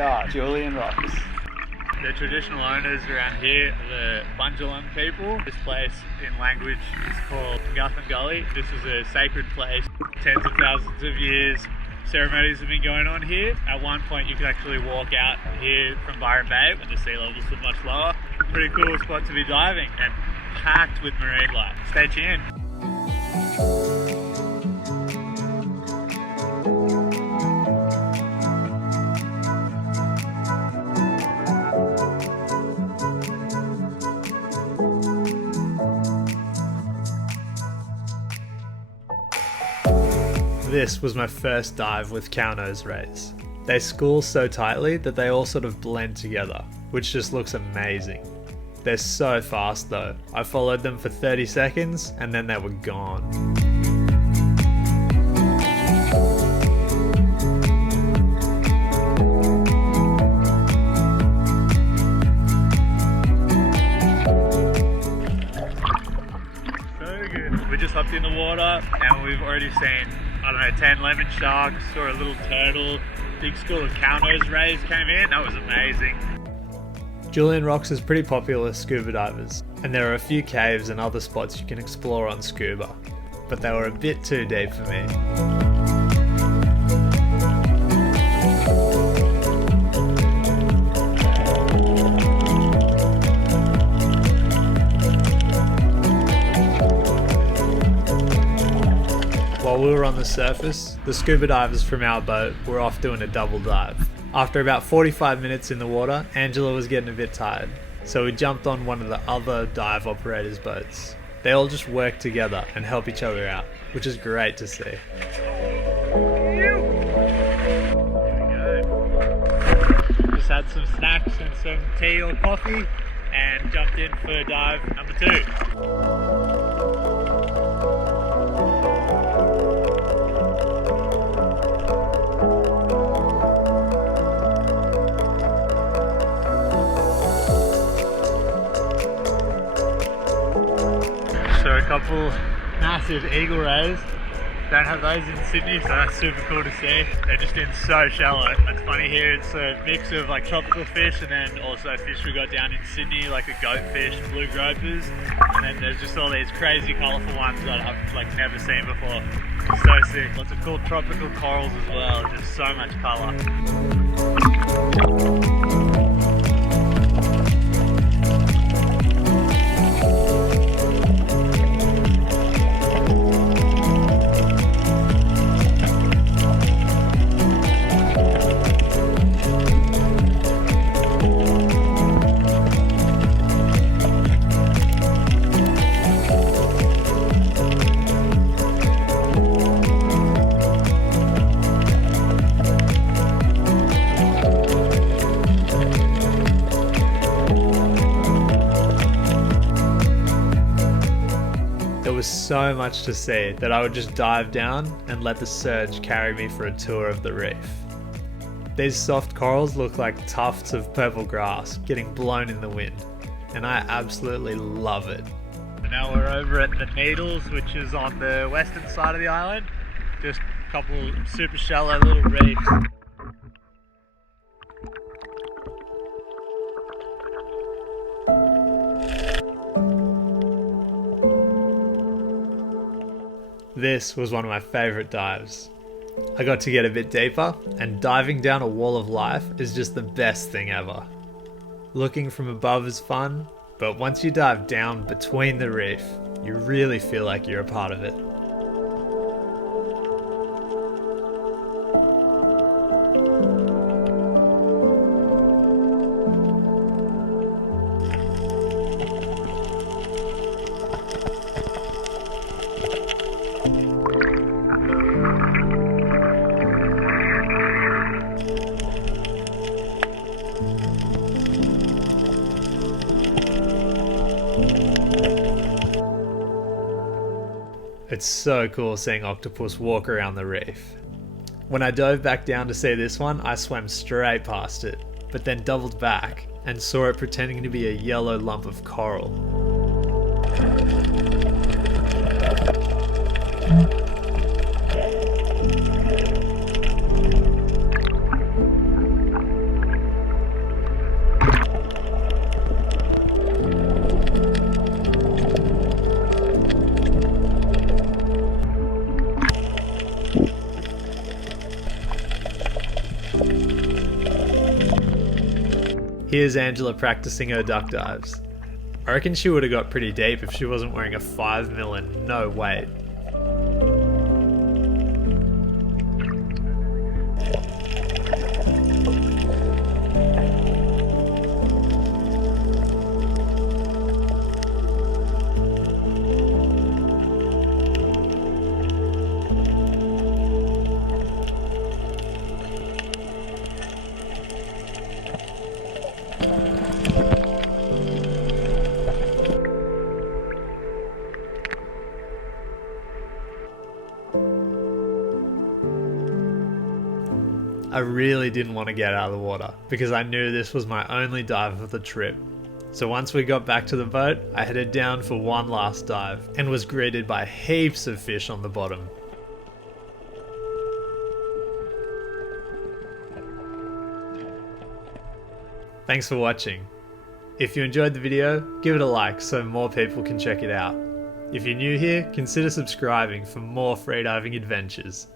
we are, Julian Rocks. The traditional owners around here are the Bundjalung people. This place in language is called Guthan Gully. This is a sacred place. Tens of thousands of years, ceremonies have been going on here. At one point you could actually walk out here from Byron Bay when the sea levels were much lower. Pretty cool spot to be diving and packed with marine life. Stay tuned. This was my first dive with cow-nose rays. They school so tightly that they all sort of blend together, which just looks amazing. They're so fast though. I followed them for 30 seconds and then they were gone. So good. We just hopped in the water and we've already seen, I don't know, 10 lemon sharks, saw a little turtle, big school of cow-nose rays came in. That was amazing. Julian Rocks is pretty popular with scuba divers, and there are a few caves and other spots you can explore on scuba, but they were a bit too deep for me. While we were on the surface, the scuba divers from our boat were off doing a double dive. After about 45 minutes in the water, Angela was getting a bit tired, so we jumped on one of the other dive operators' boats. They all just work together and help each other out, which is great to see. Just had some snacks and some tea or coffee and jumped in for dive number 2. So a couple massive eagle rays. Don't have those in Sydney, so that's super cool to see. They're just in so shallow. It's funny here, it's a mix of like tropical fish and then also fish we got down in Sydney, like a goatfish, blue gropers, and then there's just all these crazy colourful ones that I've like never seen before. So sick. Lots of cool tropical corals as well, just so much colour. There was so much to see that I would just dive down and let the surge carry me for a tour of the reef. These soft corals look like tufts of purple grass getting blown in the wind, and I absolutely love it. Now we're over at the Needles, which is on the western side of the island. Just a couple super shallow little reefs. This was one of my favourite dives. I got to get a bit deeper, and diving down a wall of life is just the best thing ever. Looking from above is fun, but once you dive down between the reef, you really feel like you're a part of it. It's so cool seeing octopus walk around the reef. When I dove back down to see this one, I swam straight past it, but then doubled back and saw it pretending to be a yellow lump of coral. Here's Angela practicing her duck dives. I reckon she would have got pretty deep if she wasn't wearing a 5mm and no weight. I really didn't want to get out of the water because I knew this was my only dive of the trip. So once we got back to the boat, I headed down for one last dive and was greeted by heaps of fish on the bottom. Thanks for watching. If you enjoyed the video, give it a like so more people can check it out. If you're new here, consider subscribing for more freediving adventures.